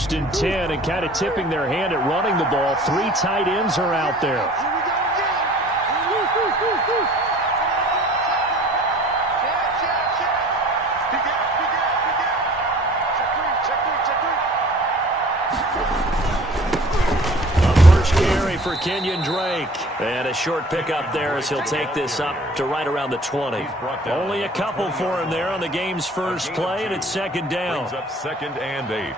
first and 10 and kind of tipping their hand at running the ball. 3 tight ends are out there. For Kenyon Drake. And a short pickup there as he'll take this up to right around the 20. Only a couple for him there on the game's first play, and it's second down. Brings up 2nd and 8.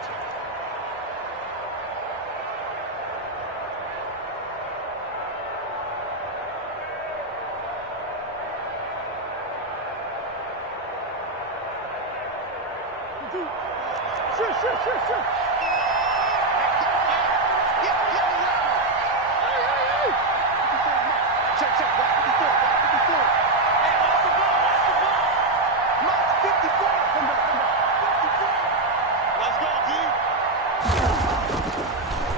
Sure.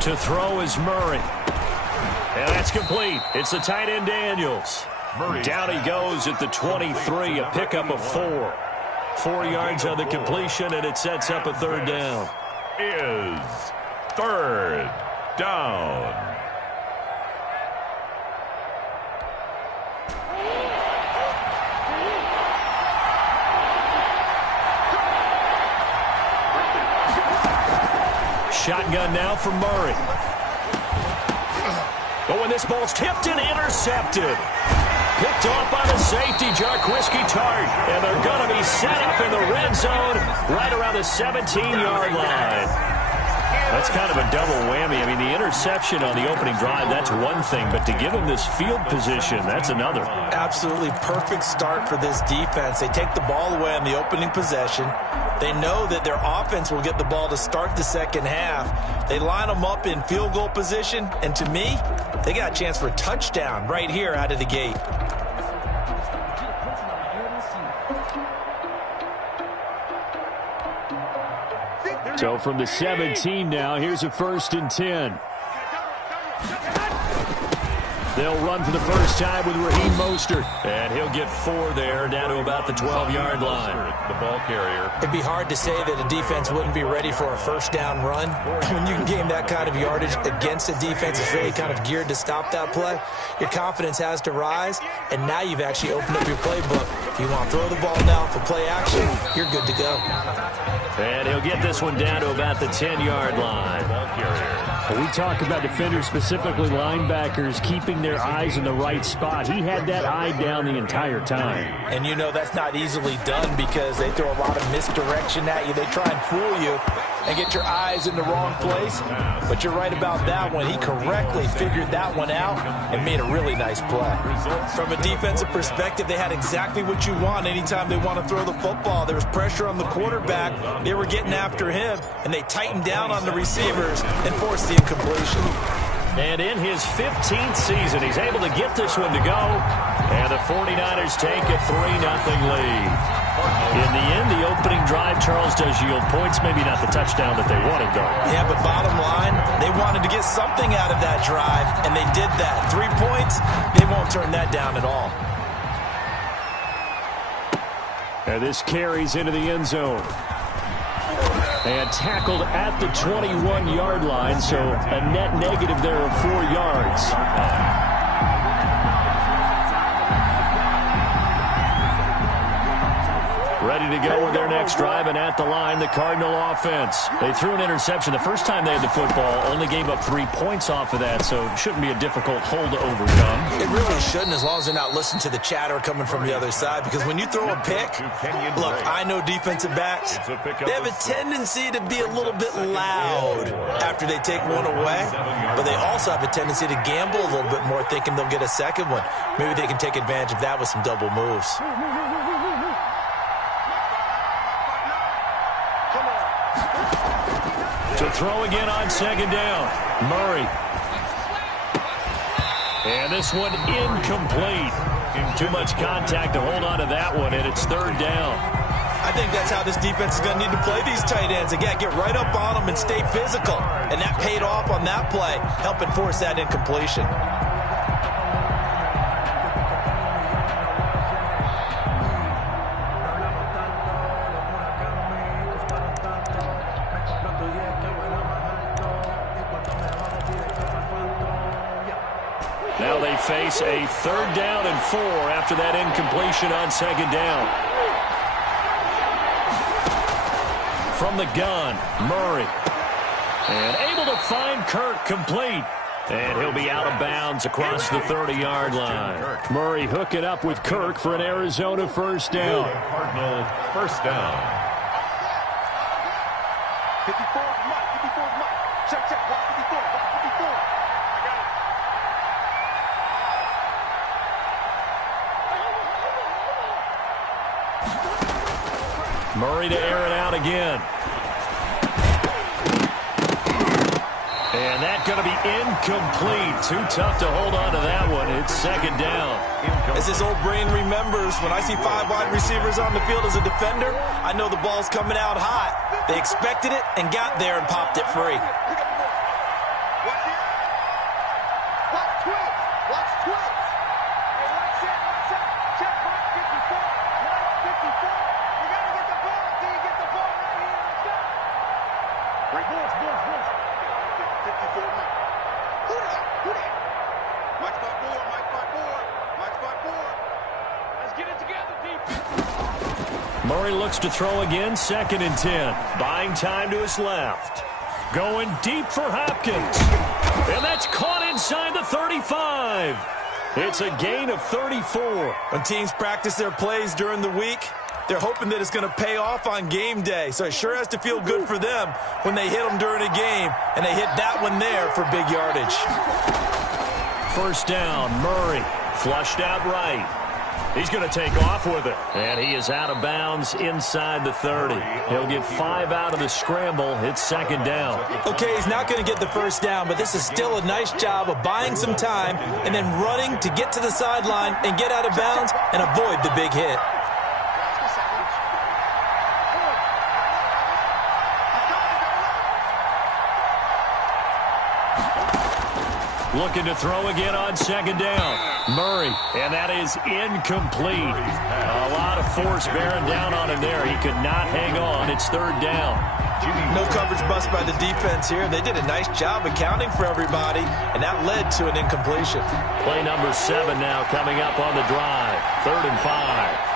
To throw is Murray. And that's complete. It's the tight end Daniels. Down he goes at the 23, a pickup of 4. 4 yards on the completion, and it sets up a third down. Is third down. Shotgun now for Murray. Oh, and this ball's tipped and intercepted. Picked off by the safety, Jarquiski Tart. And they're going to be set up in the red zone right around the 17-yard line. That's kind of a double whammy. I mean, the interception on the opening drive, that's one thing. But to give him this field position, that's another. Absolutely perfect start for this defense. They take the ball away on the opening possession. They know that their offense will get the ball to start the second half. They line them up in field goal position. And to me, they got a chance for a touchdown right here out of the gate. So from the 17 now, here's a 1st and 10. They'll run for the first time with Raheem Mostert. And he'll get 4 there, down to about the 12-yard line. The ball carrier. It'd be hard to say that a defense wouldn't be ready for a first down run. When you can gain that kind of yardage against a defense that's really kind of geared to stop that play, your confidence has to rise, and now you've actually opened up your playbook. If you want to throw the ball down for play action, you're good to go. And he'll get this one down to about the 10-yard line. Ball carrier. We talk about defenders, specifically linebackers, keeping their eyes in the right spot. He had that eye down the entire time. And you know that's not easily done because they throw a lot of misdirection at you. They try and fool you and get your eyes in the wrong place. But you're right about that one. He correctly figured that one out and made a really nice play. From a defensive perspective, they had exactly what you want anytime they want to throw the football. There was pressure on the quarterback. They were getting after him, and they tightened down on the receivers and forced the incompletion. And in his 15th season, he's able to get this one to go. And the 49ers take a 3-0 lead. In the end, the opening drive, Charles, does yield points. Maybe not the touchdown that they wanted, though. Yeah, but bottom line, they wanted to get something out of that drive, and they did that. 3 points, they won't turn that down at all. And this carries into the end zone. And tackled at the 21-yard line, so a net negative there of 4 yards. Ready to go with their next drive, and at the line, the Cardinal offense. They threw an interception the first time they had the football, only gave up 3 points off of that, so it shouldn't be a difficult hole to overcome. It really shouldn't, as long as they're not listening to the chatter coming from the other side, because when you throw a pick, look, I know defensive backs, they have a tendency to be a little bit loud after they take one away, but they also have a tendency to gamble a little bit more, thinking they'll get a second one. Maybe they can take advantage of that with some double moves. To throw again on second down, Murray. And this one incomplete. Too much contact to hold on to that one, and it's third down. I think that's how this defense is going to need to play these tight ends. Again, get right up on them and stay physical. And that paid off on that play, helping force that incompletion. Now they face a 3rd down and 4 after that incompletion on 2nd down. From the gun, Murray. And able to find Kirk complete. And he'll be out of bounds across the 30-yard line. Murray hooking up with Kirk for an Arizona 1st down. Cardinal 1st down. 54, Mike. 54, Mike. Check, watch 54, watch 54. Murray to air it out again. And that's going to be incomplete. Too tough to hold on to that one. It's 2nd down. As his old brain remembers, when I see 5 wide receivers on the field as a defender, I know the ball's coming out hot. They expected it and got there and popped it free. Watch it. Watch twitch. Watch twitch. Hey, watch it. Check Mike 54. Mike 54. You got to get the ball until you get the ball right here. Let's go. Great balls. 54 Mike. Who that? Mike 54. Let's get it together, defense. Murray looks to throw again, 2nd and 10. Buying time to his left. Going deep for Hopkins. And that's caught inside the 35. It's a gain of 34. When teams practice their plays during the week, they're hoping that it's going to pay off on game day. So it sure has to feel good for them when they hit them during a game, and they hit that one there for big yardage. 1st down, Murray. Flushed out right. He's going to take off with it. And he is out of bounds inside the 30. He'll get 5 out of the scramble. It's 2nd down. Okay, he's not going to get the 1st down, but this is still a nice job of buying some time and then running to get to the sideline and get out of bounds and avoid the big hit. Looking to throw again on 2nd down. Murray, and that is incomplete. A lot of force bearing down on him there. He could not hang on. It's 3rd down. No coverage bust by the defense here. They did a nice job accounting for everybody, and that led to an incompletion. Play number 7 now coming up on the drive. 3rd and 5.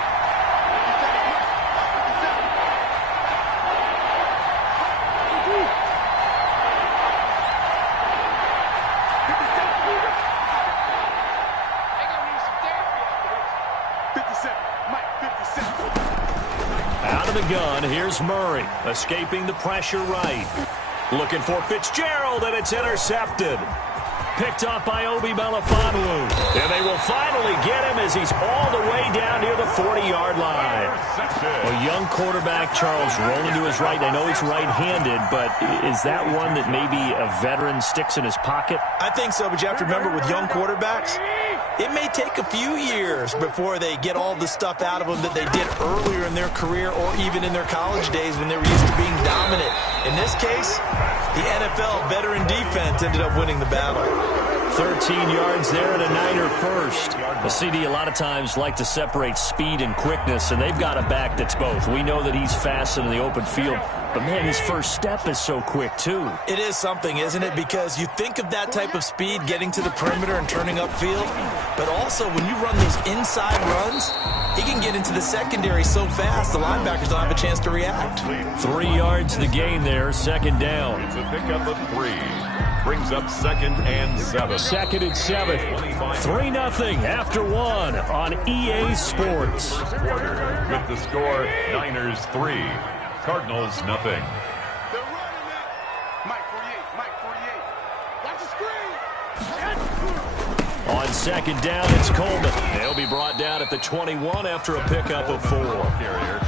Gun. Here's Murray, escaping the pressure right. Looking for Fitzgerald, and it's intercepted. Picked off by Obi Melifonwu. And they will finally get him as he's all the way down near the 40-yard line. A young quarterback, Charles, rolling to his right. I know he's right-handed, but is that one that maybe a veteran sticks in his pocket? I think so, but you have to remember with young quarterbacks, it may take a few years before they get all the stuff out of them that they did earlier in their career or even in their college days when they were used to being dominant. In this case, the NFL veteran defense ended up winning the battle. 13 yards there and a Niner first. The CD a lot of times like to separate speed and quickness, and they've got a back that's both. We know that he's fast in the open field, but man, his first step is so quick too. It is something, isn't it? Because you think of that type of speed getting to the perimeter and turning upfield, but also when you run those inside runs, he can get into the secondary so fast the linebackers don't have a chance to react. 3 yards the gain there, 2nd down. It's a pickup of 3. Brings up 2nd and 7. 2nd and 7. 3-0 after 1 on EA Sports. First quarter with the score Niners 3, Cardinals 0. They're running that. Mike 48. Watch the screen. On 2nd down, it's Coleman. They'll be brought down at the 21 after a pickup of 4. Carrier.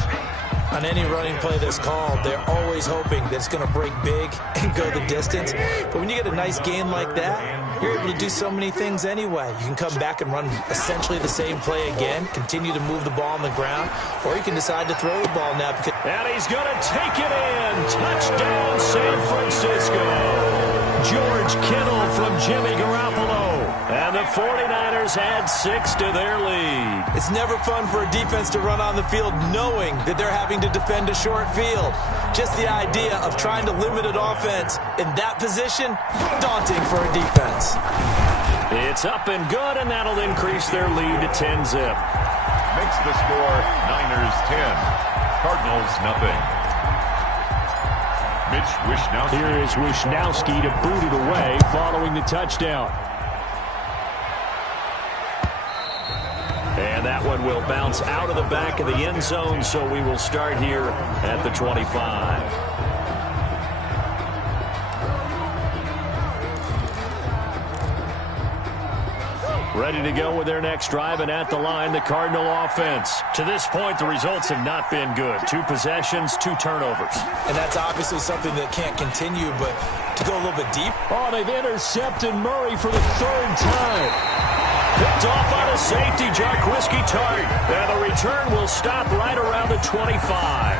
On any running play that's called, they're always hoping that it's going to break big and go the distance. But when you get a nice gain like that, you're able to do so many things anyway. You can come back and run essentially the same play again, continue to move the ball on the ground, or you can decide to throw the ball now. And he's going to take it in. Touchdown, San Francisco. George Kittle from Jimmy Garoppolo. And the 49ers add 6 to their lead. It's never fun for a defense to run on the field knowing that they're having to defend a short field. Just the idea of trying to limit an offense in that position, daunting for a defense. It's up and good, and that'll increase their lead to 10-zip. Makes the score Niners 10, Cardinals nothing. Mitch Wishnowsky. Here is Wishnowsky to boot it away following the touchdown. And that one will bounce out of the back of the end zone, so we will start here at the 25. Ready to go with their next drive, and at the line, the Cardinal offense. To this point, the results have not been good. 2 possessions, 2 turnovers. And that's obviously something that can't continue, but to go a little bit deep. Oh, they've intercepted Murray for the 3rd time. Picked off by the safety, Jarkwiski Tart. And the return will stop right around the 25.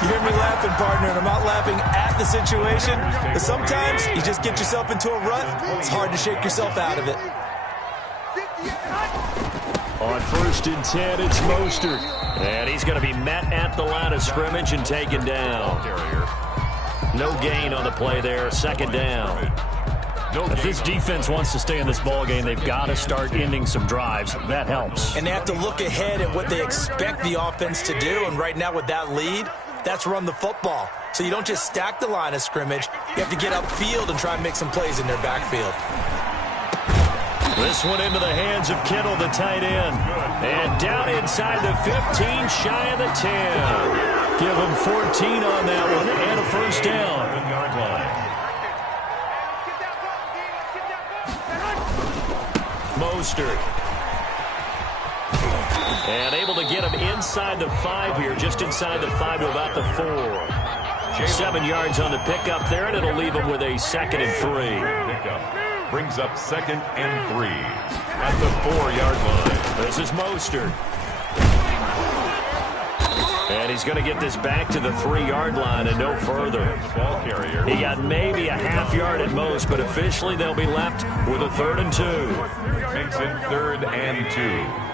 You hear me laughing, partner, and I'm not laughing at the situation. But sometimes you just get yourself into a rut. It's hard to shake yourself out of it. On 1st and 10, it's Mostert. And he's going to be met at the line of scrimmage and taken down. No gain on the play there, 2nd down. If this defense wants to stay in this ballgame, they've got to start ending some drives. That helps. And they have to look ahead at what they expect the offense to do. And right now with that lead, that's run the football. So you don't just stack the line of scrimmage. You have to get upfield and try and make some plays in their backfield. This one into the hands of Kittle, the tight end. And down inside the 15, shy of the 10. Give him 14 on that one and a 1st down. Mostert. And able to get him inside the 5 here, just inside the 5 to about the 4. 7 yards on the pickup there, and it'll leave him with a 2nd and 3. Brings up 2nd and 3 at the 4-yard line. This is Mostert. And he's going to get this back to the 3-yard line and no further. He got maybe a half yard at most, but officially they'll be left with a 3rd and 2. Makes it 3rd and 2.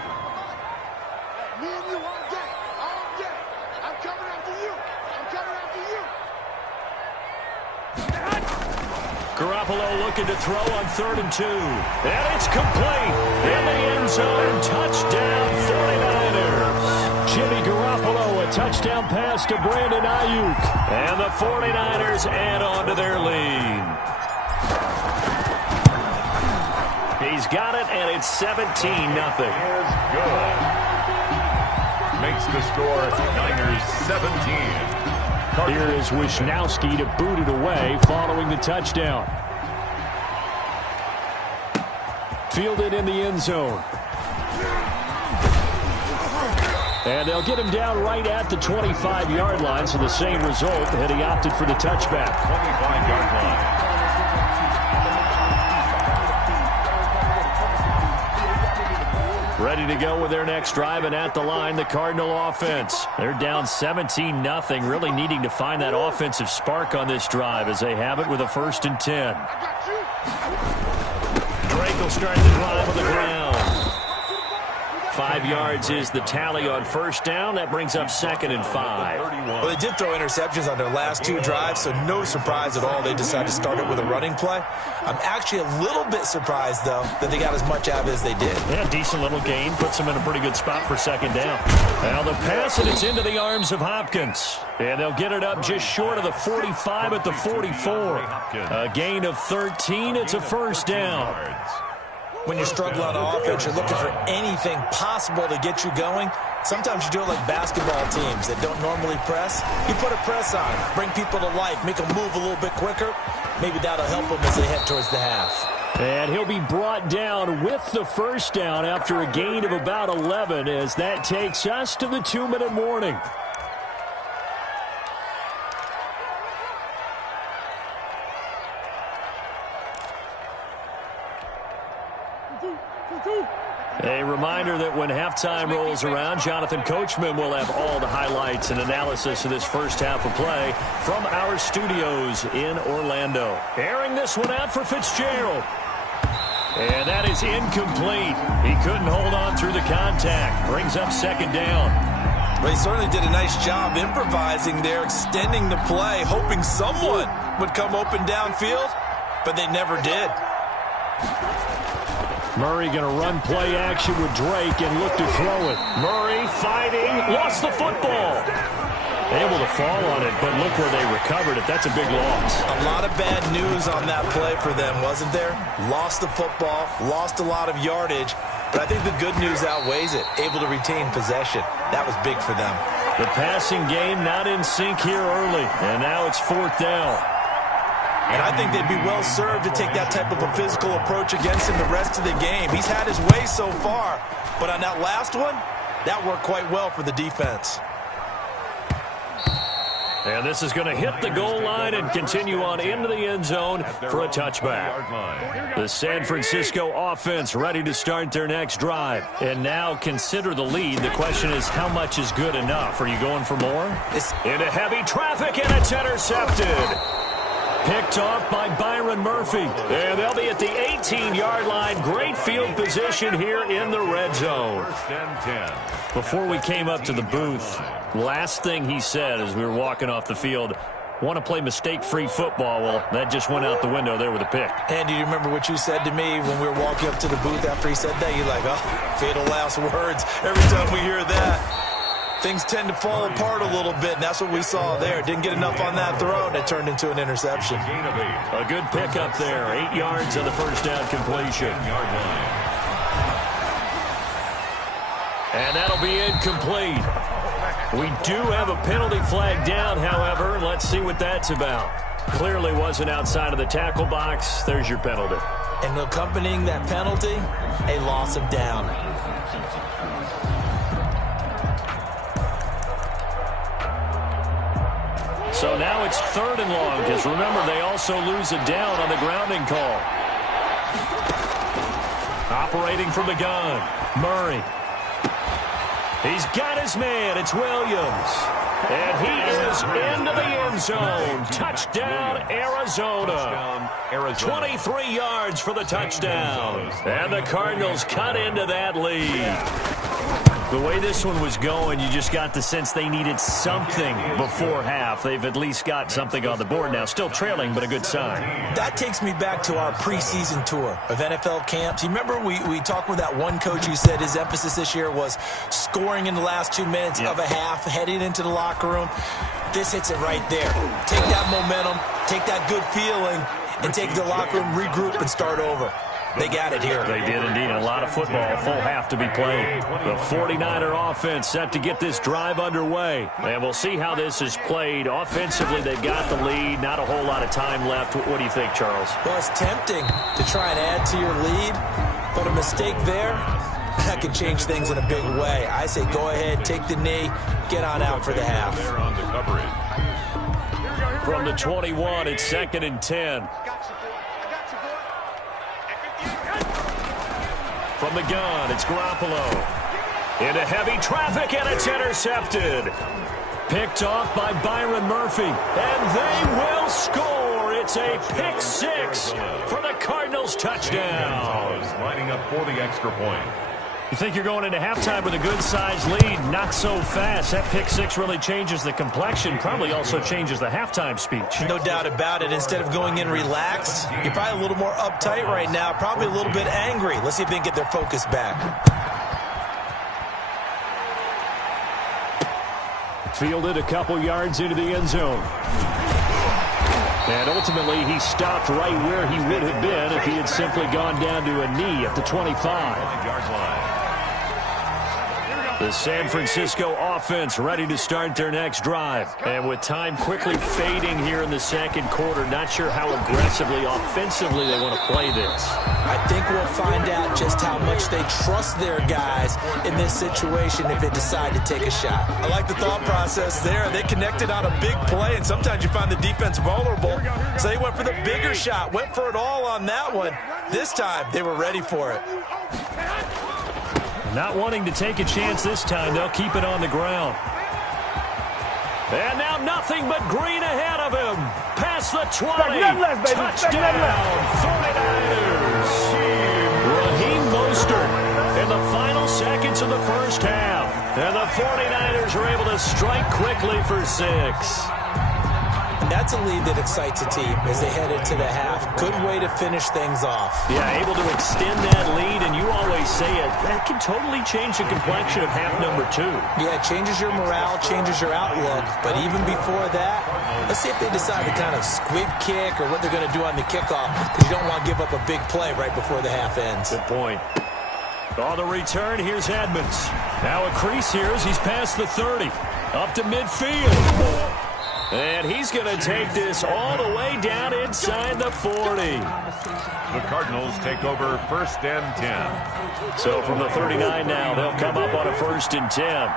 Garoppolo looking to throw on 3rd and 2. And it's complete. In the end zone, touchdown 49ers. Jimmy Garoppolo, a touchdown pass to Brandon Ayuk. And the 49ers add on to their lead. He's got it, and it's 17-0. Is good. Makes the score Niners 17. Here is Wishnowsky to boot it away following the touchdown. Fielded in the end zone. And they'll get him down right at the 25-yard line, so the same result had he opted for the touchback. 25-yard line. Ready to go with their next drive, and at the line, the Cardinal offense. They're down 17-0, really needing to find that offensive spark on this drive as they have it with a 1st and 10. Drake will start the drive on the ground. 5 yards is the tally on 1st down. That brings up 2nd and 5. Well, they did throw interceptions on their last 2 drives, so no surprise at all they decided to start it with a running play. I'm actually a little bit surprised, though, that they got as much out of it as they did. Yeah, decent little gain. Puts them in a pretty good spot for 2nd down. Now the pass, and it's into the arms of Hopkins. And they'll get it up just short of the 45 at the 44. A gain of 13. It's a 1st down. When you're struggling on offense, you're looking for anything possible to get you going. Sometimes you do it like basketball teams that don't normally press. You put a press on, bring people to life, make them move a little bit quicker. Maybe that'll help them as they head towards the half. And he'll be brought down with the 1st down after a gain of about 11 as that takes us to the 2-minute warning. A reminder that when halftime rolls around, Jonathan Coachman will have all the highlights and analysis of this first half of play from our studios in Orlando. Airing this one out for Fitzgerald. And that is incomplete. He couldn't hold on through the contact. Brings up 2nd down. Well, he certainly did a nice job improvising there, extending the play, hoping someone would come open downfield, but they never did. Murray going to run play action with Drake and look to throw it. Murray fighting, lost the football. Able to fall on it, but look where they recovered it. That's a big loss. A lot of bad news on that play for them, wasn't there? Lost the football, lost a lot of yardage, but I think the good news outweighs it. Able to retain possession. That was big for them. The passing game not in sync here early, and now it's 4th down. And I think they'd be well served to take that type of a physical approach against him the rest of the game. He's had his way so far, but on that last one, that worked quite well for the defense. And this is going to hit the goal line and continue on into the end zone for a touchback. The San Francisco offense ready to start their next drive. And now consider the lead. The question is, how much is good enough? Are you going for more? Into heavy traffic, and it's intercepted. Picked off by Byron Murphy. And they'll be at the 18-yard line. Great field position here in the red zone. Before we came up to the booth, last thing he said as we were walking off the field, want to play mistake-free football. Well, that just went out the window there with a pick. And do you remember what you said to me when we were walking up to the booth after he said that? You're like, oh, fatal last words. Every time we hear that, things tend to fall apart a little bit, and that's what we saw there. Didn't get enough on that throw, and it turned into an interception. A good pickup there. 8 yards on the first down completion. And that'll be incomplete. We do have a penalty flag down, however. Let's see what that's about. Clearly wasn't outside of the tackle box. There's your penalty. And accompanying that penalty, a loss of down. So now it's 3rd and long, because remember, they also lose a down on the grounding call. Operating from the gun, Murray. He's got his man. It's Williams. And he is into the end zone. Touchdown, Arizona. 23 yards for the touchdown. And the Cardinals cut into that lead. The way this one was going, you just got the sense they needed something before half. They've at least got something on the board now. Still trailing, but a good sign. That takes me back to our preseason tour of NFL camps. You remember we talked with that one coach who said his emphasis this year was scoring in the last 2 minutes of a half, heading into the locker room. This hits it right there. Take that momentum, take that good feeling, and take the locker room, regroup, and start over. They got it here. They did indeed. A lot of football, full half to be played. The 49er offense set to get this drive underway. And we'll see how this is played. Offensively, they've got the lead. Not a whole lot of time left. What do you think, Charles? Well, it's tempting to try and add to your lead, but a mistake there, that can change things in a big way. I say go ahead, take the knee, get on out for the half. From the 21, it's 2nd and 10. From the gun, it's Garoppolo. Into heavy traffic, and it's intercepted. Picked off by Byron Murphy. And they will score. It's a pick 6 for the Cardinals touchdown. Lining up for the extra point. You think you're going into halftime with a good-sized lead. Not so fast. That pick 6 really changes the complexion. Probably also changes the halftime speech. No doubt about it. Instead of going in relaxed, you're probably a little more uptight right now. Probably a little bit angry. Let's see if they can get their focus back. Fielded a couple yards into the end zone. And ultimately, he stopped right where he would have been if he had simply gone down to a knee at the 25-yard line. The San Francisco offense ready to start their next drive. And with time quickly fading here in the second quarter, not sure how aggressively, offensively they want to play this. I think we'll find out just how much they trust their guys in this situation if they decide to take a shot. I like the thought process there. They connected on a big play, and sometimes you find the defense vulnerable. So they went for the bigger shot, went for it all on that one. This time, they were ready for it. Not wanting to take a chance this time, they'll keep it on the ground. And now nothing but green ahead of him. Past the 20. Touchdown, 49ers. Raheem Mostert in the final seconds of the first half. And the 49ers are able to strike quickly for 6. And that's a lead that excites a team as they head into the half. Good way to finish things off. Yeah, able to extend that lead, and you always say it, that can totally change the complexion of half number 2. Yeah, it changes your morale, changes your outlook. But even before that, let's see if they decide to kind of squib kick or what they're going to do on the kickoff, because you don't want to give up a big play right before the half ends. Good point. On the return, here's Edmonds. Now a crease here as he's past the 30. Up to midfield. And he's going to take this all the way down inside the 40. The Cardinals take over 1st and 10. So from the 39 now, they'll come up on a 1st and 10.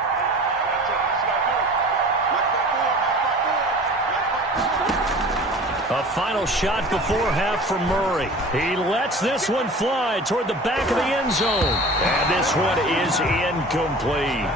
A final shot before half from Murray. He lets this one fly toward the back of the end zone. And this one is incomplete.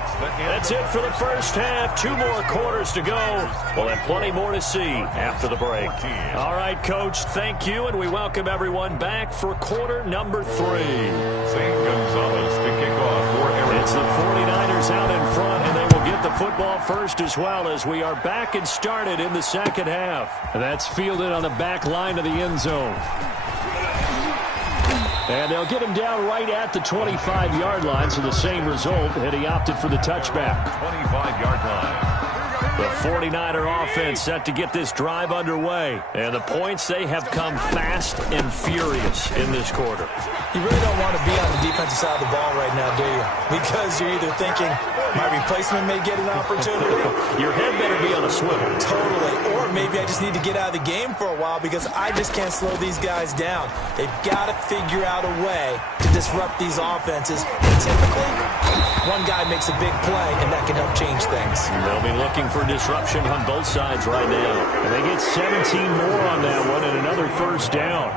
That's it for the first half. 2 more quarters to go. We'll have plenty more to see after the break. All right, Coach, thank you, and we welcome everyone back for quarter number 3. St. Gonzalez to kick off for Arizona. It's the 49ers out in front, and they will get the football first as well as we are back and started in the second half. That's fielded on the back line of the end zone. And they'll get him down right at the 25-yard line, so the same result, and he opted for the touchback. 25-yard line. The 49er offense set to get this drive underway. And the points, they have come fast and furious in this quarter. You really don't want to be on the defensive side of the ball right now, do you? Because you're either thinking, my replacement may get an opportunity. Your head better be on a swivel. Totally. Or maybe I just need to get out of the game for a while because I just can't slow these guys down. They've got to figure out a way to disrupt these offenses. And typically, one guy makes a big play, and that can help change things. They'll be looking for disruption on both sides right now. And they get 17 more on that one and another first down.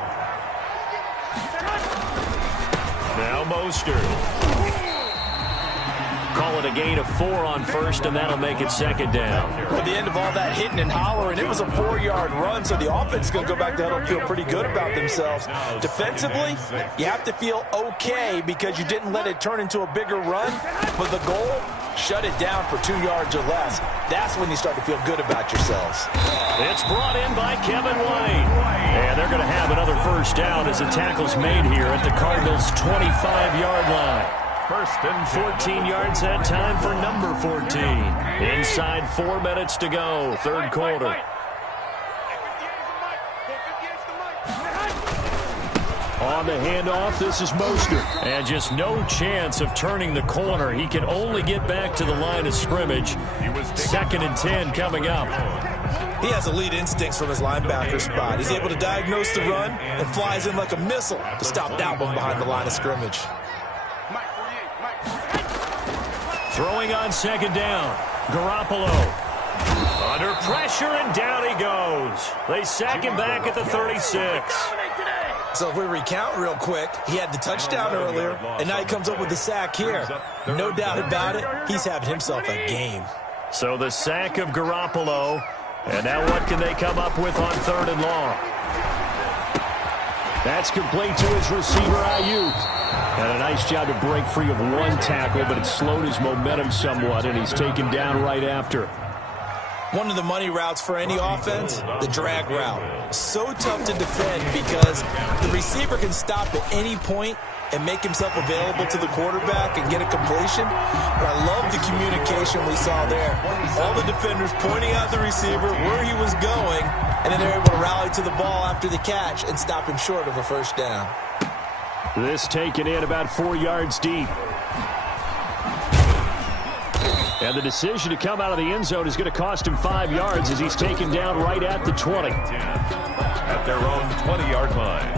Now Mostert. Call it a gain of 4 on first, and that'll make it second down. At the end of all that hitting and hollering, it was a 4-yard run, so the offense is going to go back to huddle and feel pretty good about themselves. Defensively, you have to feel okay because you didn't let it turn into a bigger run, but the goal, shut it down for 2 yards or less. That's when you start to feel good about yourselves. It's brought in by Kevin White. And they're going to have another first down as the tackle's made here at the Cardinals' 25-yard line. 1st and 14 yards that time for number 14. Inside 4 minutes to go, third quarter. On the handoff, this is Mostert. And just no chance of turning the corner. He can only get back to the line of scrimmage. 2nd and 10 coming up. He has elite instincts from his linebacker spot. He's able to diagnose the run and flies in like a missile to stop that one behind the line of scrimmage. Throwing on second down. Garoppolo. Under pressure, and down he goes. They sack him back at the 36. So if we recount real quick, he had the touchdown earlier, and now he comes up with the sack here. No doubt about it, he's having himself a game. So the sack of Garoppolo. And now what can they come up with on 3rd and long? That's complete to his receiver, Ayuk. And a nice job to break free of one tackle, but it slowed his momentum somewhat, and he's taken down right after. One of the money routes for any offense, the drag route. So tough to defend because the receiver can stop at any point and make himself available to the quarterback and get a completion. But I love the communication we saw there. All the defenders pointing out the receiver, where he was going, and then they're able to rally to the ball after the catch and stop him short of a first down. This taken in about 4 yards deep. And the decision to come out of the end zone is going to cost him 5 yards as he's taken down right at the 20. At their own 20-yard line.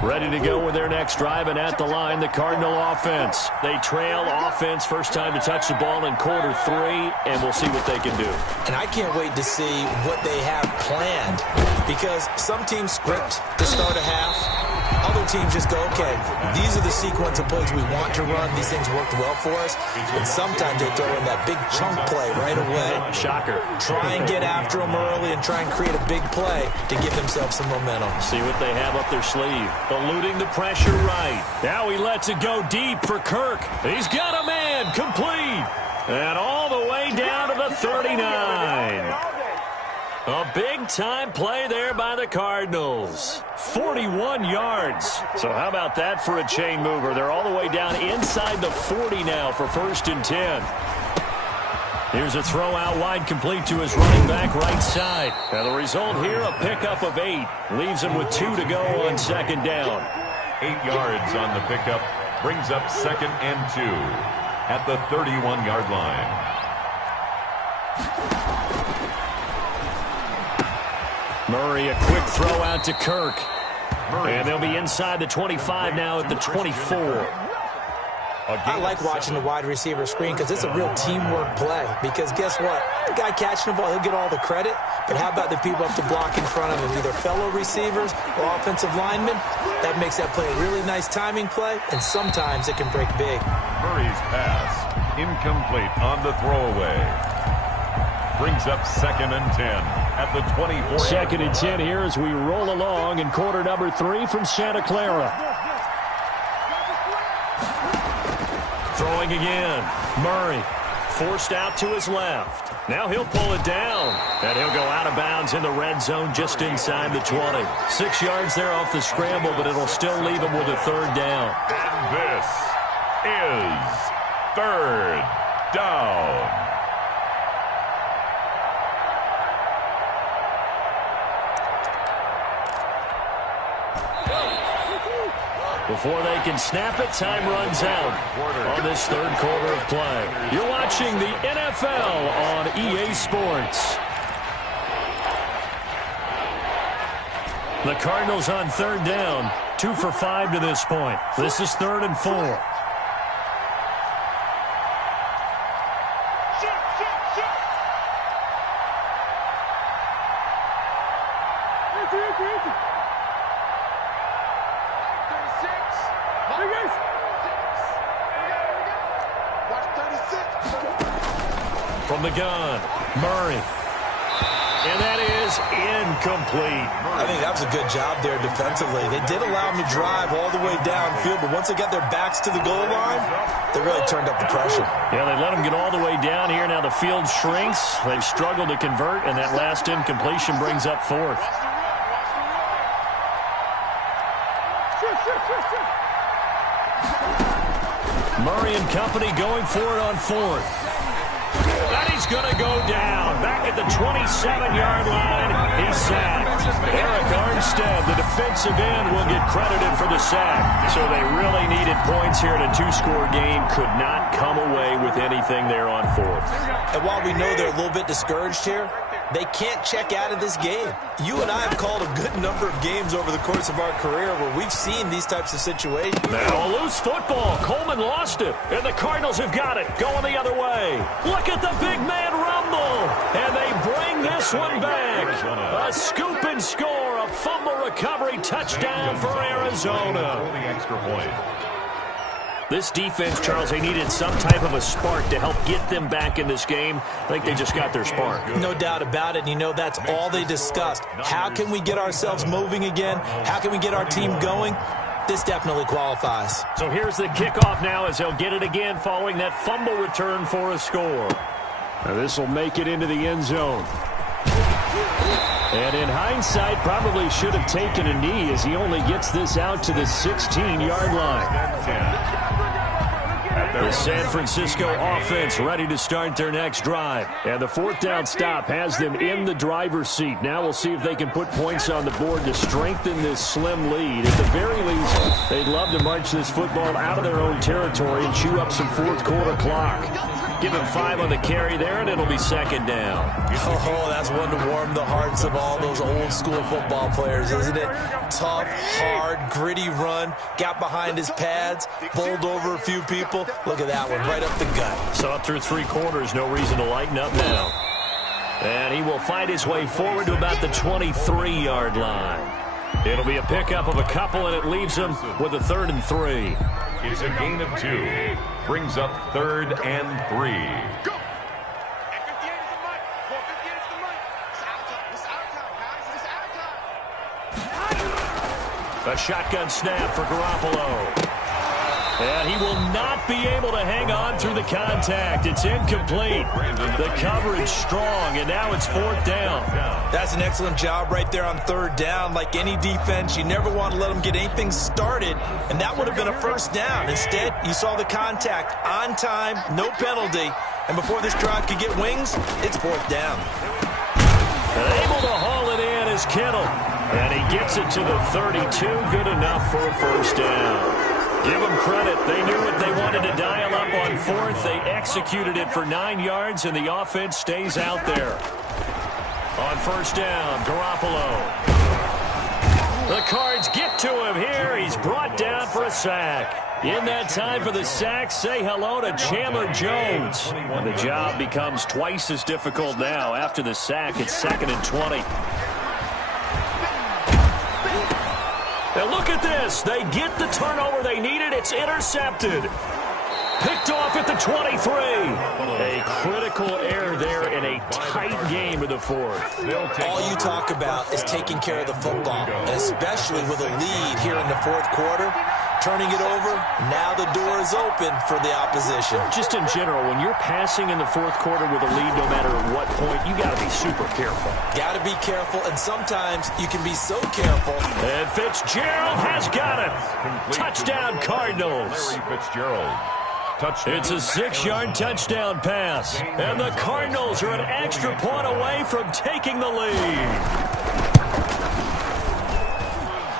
Ready to go with their next drive, and at the line, the Cardinal offense. They trail offense, first time to touch the ball in quarter 3, and we'll see what they can do. And I can't wait to see what they have planned, because some teams script to start a half. Other teams just go, okay, these are the sequence of plays we want to run. These things worked well for us. And sometimes they throw in that big chunk play right away. Shocker. Try and get after them early and try and create a big play to give themselves some momentum. See what they have up their sleeve. Eluding the pressure right. Now he lets it go deep for Kirk. He's got a man. Complete. 39. A big-time play there by the Cardinals. 41 yards. So how about that for a chain mover? They're all the way down inside the 40 now for 1st and 10. Here's a throw out wide, complete to his running back right side. And the result here, a pickup of 8. Leaves him with 2 to go on 2nd down. 8 yards on the pickup. Brings up 2nd and 2 at the 31-yard line. Murray, a quick throw out to Kirk. And they'll be inside the 25 now at the 24. I like watching the wide receiver screen because it's a real teamwork play. Because guess what? The guy catching the ball, he'll get all the credit. But how about the people up to block in front of him, either fellow receivers or offensive linemen? That makes that play a really nice timing play, and sometimes it can break big. Murray's pass, incomplete on the throwaway. Brings up 2nd and 10 at the 24. 2nd and 10 here as we roll along in quarter number 3 from Santa Clara. Throwing again. Murray forced out to his left. Now he'll pull it down. And he'll go out of bounds in the red zone just inside the 20. 6 yards there off the scramble, but it'll still leave him with a 3rd down. And this is 3rd down. Before they can snap it, time runs out on this 3rd quarter of play. You're watching the NFL on EA Sports. The Cardinals on 3rd down, 2 for 5 to this point. This is 3rd and 4. From the gun, Murray. And that is incomplete. I think that was a good job there defensively. They did allow him to drive all the way downfield, but once they got their backs to the goal line, they really turned up the pressure. Yeah, they let him get all the way down here. Now the field shrinks. They've struggled to convert, and that last incompletion brings up 4th. Murray and company going for it on 4th. And he's going to go down. Back at the 27-yard line, he's sacked. Eric Armstead, the defensive end, will get credited for the sack. So they really needed points here in a 2-score game. Could not come away with anything there on 4th. And while we know they're a little bit discouraged here, they can't check out of this game. You and I have called a good number of games over the course of our career where we've seen these types of situations. Now a loose football. Coleman lost it, and the Cardinals have got it. Going the other way. Look at the big man rumble, and they bring this one back. A scoop and score, a fumble recovery touchdown for Arizona. For the extra point. This defense, Charles, they needed some type of a spark to help get them back in this game. I think they just got their spark. No doubt about it. You know, that's all they discussed. How can we get ourselves moving again? How can we get our team going? This definitely qualifies. So here's the kickoff now as they'll get it again following that fumble return for a score. Now this will make it into the end zone. And in hindsight, probably should have taken a knee as he only gets this out to the 16-yard line. The San Francisco offense ready to start their next drive. And the 4th down stop has them in the driver's seat. Now we'll see if they can put points on the board to strengthen this slim lead. At the very least, they'd love to march this football out of their own territory and chew up some 4th quarter clock. Give him 5 on the carry there, and it'll be 2nd down. Oh, that's one to warm the hearts of all those old school football players, isn't it? Tough, hard, gritty run, got behind his pads, bowled over a few people. Look at that one, right up the gut. Saw it through 3 quarters, no reason to lighten up now. And he will fight his way forward to about the 23-yard line. It'll be a pickup of a couple, and it leaves him with a 3rd and 3. It's a gain of 2. Brings up 3rd and 3. Go! At 58 is the money. 458 is the money. It's our time. It's our time, guys. It's our time. A shotgun snap for Garoppolo. And he will not be able to hang on through the contact. It's incomplete. The coverage strong, and now it's 4th down. That's an excellent job right there on 3rd down. Like any defense, you never want to let them get anything started, and that would have been a 1st down. Instead, you saw the contact on time, no penalty, and before this drive could get wings, it's 4th down. Able to haul it in is Kittle, and he gets it to the 32. Good enough for a 1st down. Give them credit. They knew what they wanted to dial up on 4th. They executed it for 9 yards, and the offense stays out there. On 1st down, Garoppolo. The Cards get to him here. He's brought down for a sack. In that time for the sack, say hello to Chandler Jones. The job becomes twice as difficult now. After the sack, it's 2nd and 20. And look at this. They get the turnover they needed. It's intercepted. Picked off at the 23. A critical error there in a tight game of the 4th. All you talk about is taking care of the football, and especially with a lead here in the 4th quarter. Turning it over, now the door is open for the opposition. Just in general, when you're passing in the 4th quarter with a lead, no matter at what point, you got to be super careful. Got to be careful, and sometimes you can be so careful. And Fitzgerald has got it. Touchdown, Cardinals. Fitzgerald. Touchdown. It's a 6-yard touchdown pass, and the Cardinals are an extra point away from taking the lead.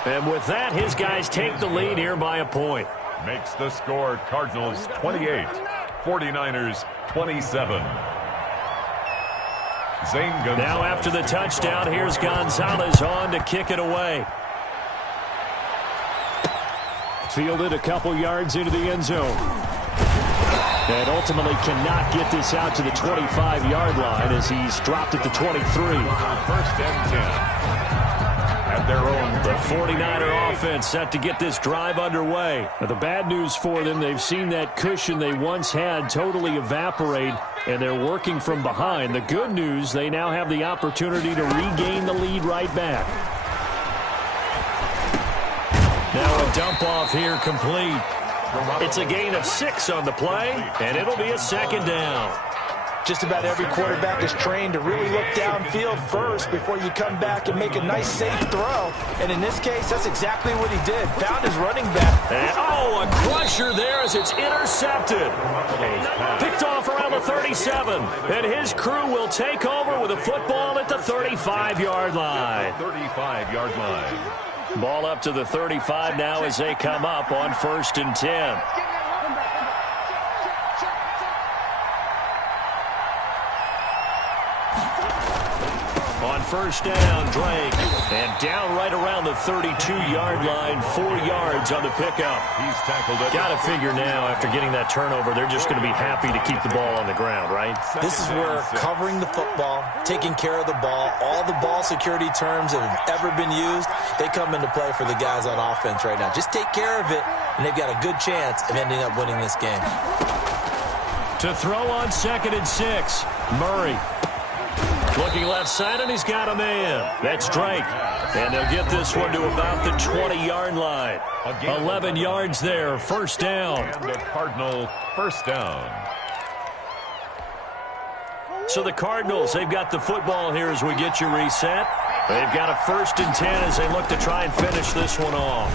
And with that, his guys take the lead here by a point. Makes the score Cardinals 28, 49ers 27. Zane Gonzalez. Now after the touchdown, here's Gonzalez on to kick it away. Fielded a couple yards into the end zone. And ultimately cannot get this out to the 25-yard line as he's dropped at the 23. 1st and 10. At their own. The 49er offense set to get this drive underway. Now, the bad news for them, they've seen that cushion they once had totally evaporate, and they're working from behind. The good news, they now have the opportunity to regain the lead right back. Now a dump off here complete. It's a gain of 6 on the play, and it'll be a 2nd down. Just about every quarterback is trained to really look downfield first before you come back and make a nice, safe throw. And in this case, that's exactly what he did. Found his running back. And, a crusher there as it's intercepted. Picked off around the 37. And his crew will take over with a football at the 35-yard line. 35-yard line. Ball up to the 35 now as they come up on 1st and 10. On 1st down, Drake. And down right around the 32-yard line, 4 yards on the pickup. He's tackled it. Got to figure now, after getting that turnover, they're just going to be happy to keep the ball on the ground, right? This is where covering the football, taking care of the ball, all the ball security terms that have ever been used, they come into play for the guys on offense right now. Just take care of it, and they've got a good chance of ending up winning this game. To throw on 2nd and 6, Murray. Looking left side, and he's got a man. That's Drake. And they'll get this one to about the 20-yard line. 11 yards there, 1st down. And the Cardinal 1st down. So the Cardinals, they've got the football here as we get you reset. They've got a 1st and 10 as they look to try and finish this one off.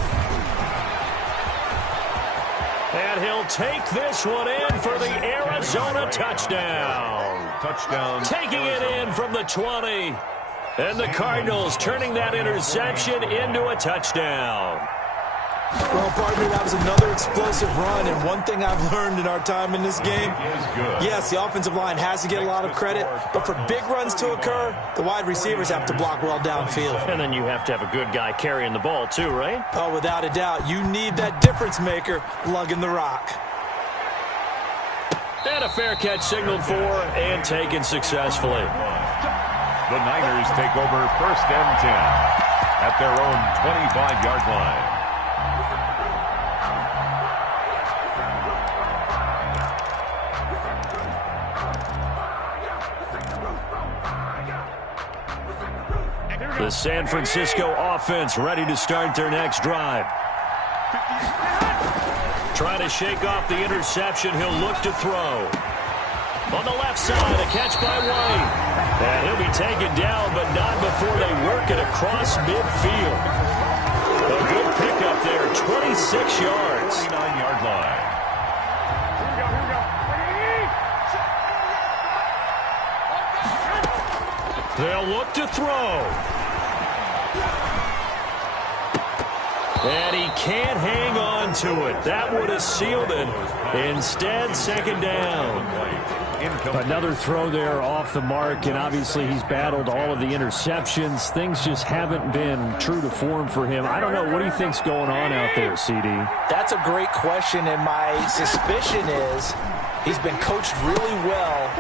And he'll take this one in for the Arizona touchdown. Touchdown. Taking it in from the 20. And the Cardinals turning that interception into a touchdown. Well, partner, that was another explosive run, and one thing I've learned in our time in this game, yes, the offensive line has to get a lot of credit, but for big runs to occur, the wide receivers have to block well downfield. And then you have to have a good guy carrying the ball too, right? Oh, without a doubt. You need that difference maker lugging the rock. And a fair catch signaled for and taken successfully. The Niners take over 1st and 10 at their own 25-yard line. The San Francisco offense ready to start their next drive. Trying to shake off the interception. He'll look to throw. On the left side, a catch by White. And he'll be taken down, but not before they work it across midfield. A good pickup there, 26 yards. 39-yard line. They'll look to throw. And he can't hang on to it. That would have sealed it. Instead, second down. Another throw there off the mark, and obviously he's battled all of the interceptions. Things just haven't been true to form for him. I don't know. What do you think's going on out there, CD? That's a great question, and my suspicion is he's been coached really well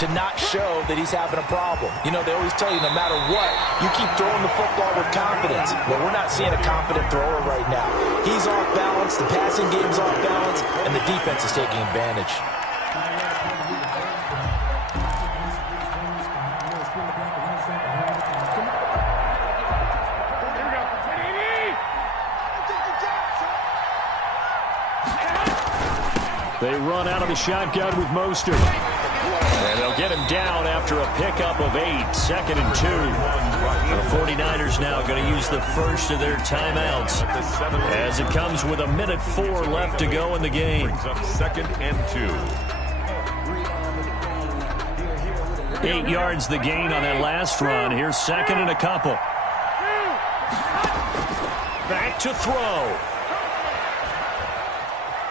to not show that he's having a problem. You know, they always tell you no matter what, you keep throwing the football with confidence. Well, we're not seeing a confident thrower right now. He's off balance, the passing game's off balance, and the defense is taking advantage. They run out of the shotgun with Mostert. And they'll get him down after a pickup of 8, 2nd and 2. The 49ers now going to use the first of their timeouts as it comes with 1:04 left to go in the game. Brings up 2nd and 2. 8 yards the gain on that last run. Here's 2nd and a couple. Back to throw.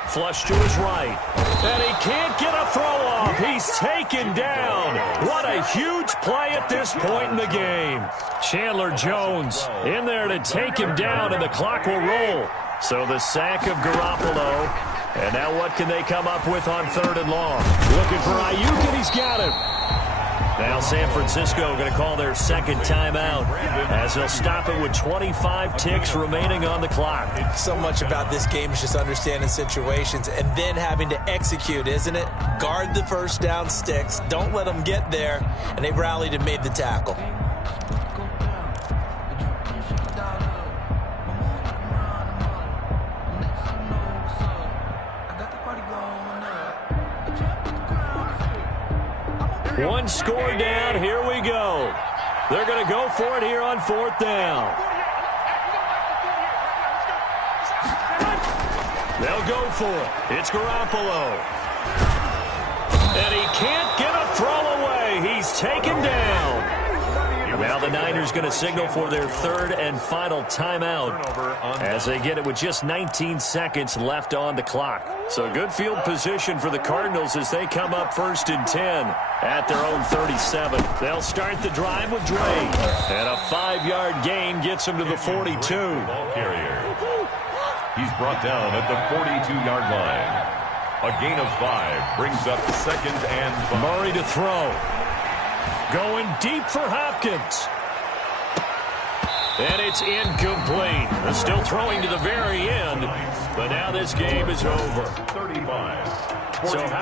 Flush to his right. And he can't get a throw off. He's taken down. What a huge play at this point in the game. Chandler Jones in there to take him down, and the clock will roll. So the sack of Garoppolo. And now what can they come up with on 3rd and long? Looking for Ayuk, and he's got him. Now San Francisco going to call their second timeout as they'll stop it with 25 ticks remaining on the clock. So much about this game is just understanding situations and then having to execute, isn't it? Guard the first down sticks. Don't let them get there. And they rallied and made the tackle. One score down. Here we go. They're going to go for it here on 4th down. They'll go for it. It's Garoppolo. And he can't get a throw away. He's taken down. Now the Niners going to signal for their 3rd and final timeout as they get it with just 19 seconds left on the clock. So good field position for the Cardinals as they come up 1st and 10 at their own 37. They'll start the drive with Dre. And a 5-yard gain gets him to the 42. Ball carrier. He's brought down at the 42-yard line. A gain of 5 brings up 2nd and 5. Murray to throw. Going deep for Hopkins. And it's incomplete. They're still throwing to the very end. But now this game is over. 35. So